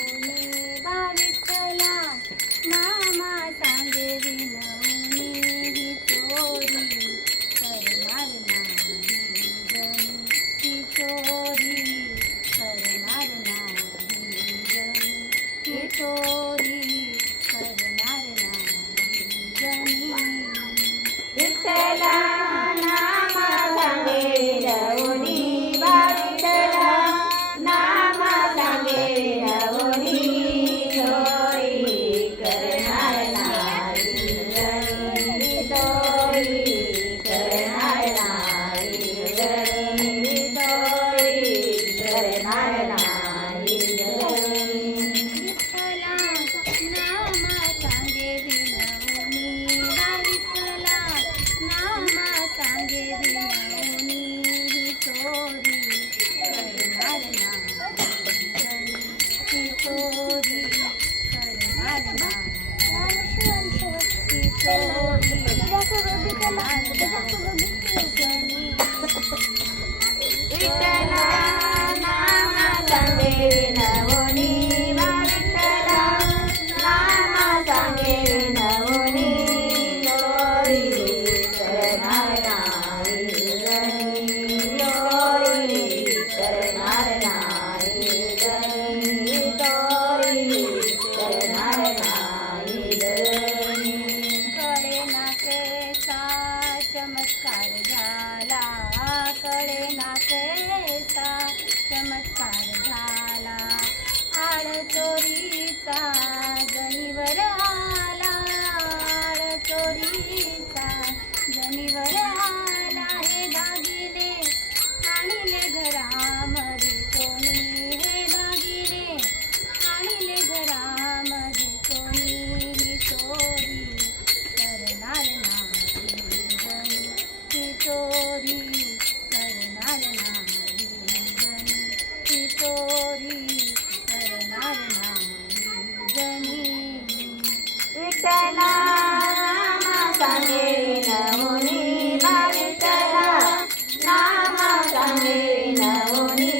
बा विठ्ठला नामा सांगे विनवणी ही चोरी करणार नाही जणी ही चोरी करणार नाही जणी ही चोरी करणार नाही जणी विठ्ठला नामा सांगे विनवणी बा विठ्ठला नामा सांगे विनवणी चोरी करणार नाही जणी चोरी करणार नाही जणी चोरी करणार नाही जणी विठ्ठला नामा सांगे विनवणी बा विठ्ठला नामा सांगे विनवणी ही चोरी करणार नाही जणी ही चोरी करणार नाही ही चोरी करणार नाही जणी विठ्ठला नामा सांगे विनवणी बा विठ्ठला नामा सांगे विनवणी चोरी करणार नाही जणी चोरी करणार नाही जणी चोरी करणार नाही जणी कळे ना कैसा चमत्कार झाला कळे ना कैसा चमत्कार झाला आड चोरीचा जणीवर आला आड चोरीचा जणीवर आला हे दागिने आणले घरामध्ये कोणी हे दागिने आणले घरामध्ये कोणी ही चोरी करणार नाही जणी ही चोरी करणार नाही जणी ही चोरी करणार नाही जणी विठ्ठला नामा सांगे विनवणी बा विठ्ठला नामा सांगे विनवणी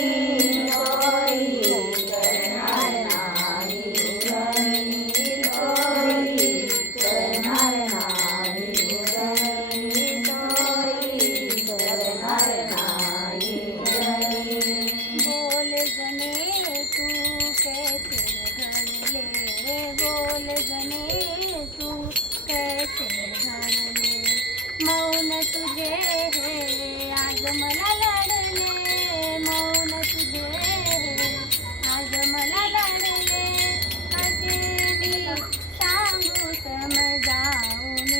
चोरी करणार नाही जणी चोरी करणार नाही जणी चोरी करणार नाही जणी बोल जने तू कैसे घडले बोल जने तू कैसे घडले मौन तुझे हे आज मला लाडले मौन तुझे हे आज मला लाडले कसे मी सांगू समजावून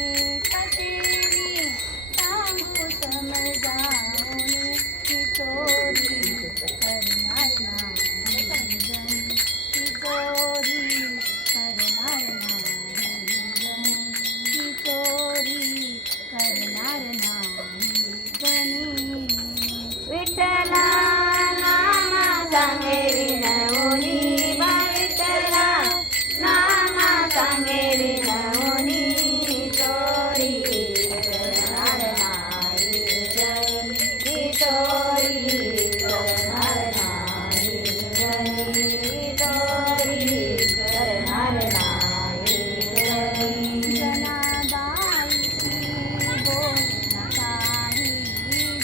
कसे मी सांगू समजावून ही चोरी करणार नाही जणी ही चोरी करणार नाही जणी ही चोरी करणार नाही जणी विठ्ठला नामा सांगे विनवणी बा विठ्ठला नामा सांगे विनवणी चोरी करणार नाही जणी चोरी करणार नाही जणी चोरी करणार नाही जणी जनाबाईची बोल नकाही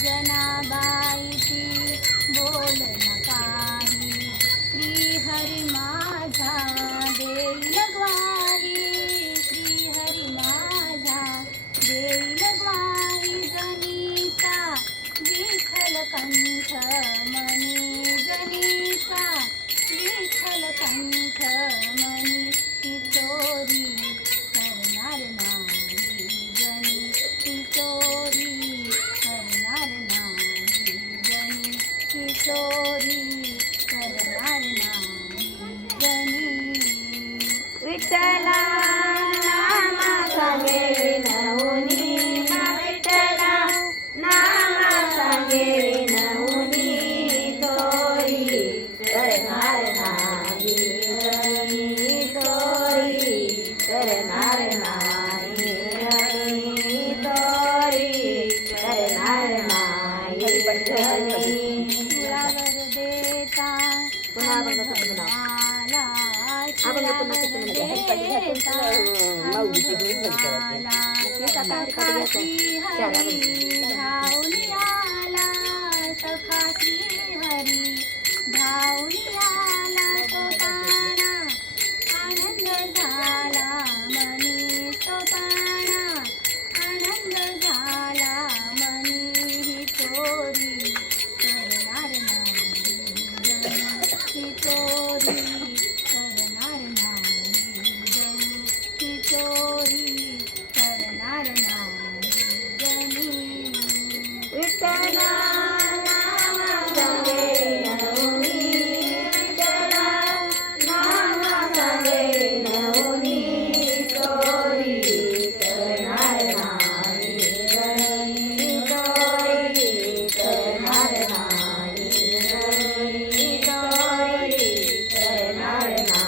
जनाबाईची बोल नकाही श्री हरी माझा देईल ग्वाही श्री हरी माझा देईल ग्वाही जनीचा विठ्ठल कंठ मनी जनीचा विठ्ठल कंठ मनी ही चोरी करणार नाही जणी ही चोरी करणार नाही जणी ही चोरी करणार नाही जणी विठ्ठला नामा सांगे विनवणी बा विठ्ठला नामा सांगे विनवणी चोरी करणार नाही जणी चोरी करणार नाही जणी चोरी करणार नाही जणी फुलावर देता पुन्हा बघा मला आपण पुन्हा कसं म्हणते हरिपाठी घालून माऊलीची घेऊन घरी करायचं तेच आता हरिपाठी घ्यायचं चारा हरी धावली आला सखा श्री हरी धावली आला सोताना आनंद झाला मनी सोताना आनंद झाला मनी ही चोरी करणार नाही ही चोरी करणार नाही जनी ही चोरी करणार नाही जनी विठ्ठला नाम सांगे नवनी विठ्ठला नाम सांगे नवनी चोरी करणार नाही गणी चोरी करणार नाही गणी चोरी करणार नाही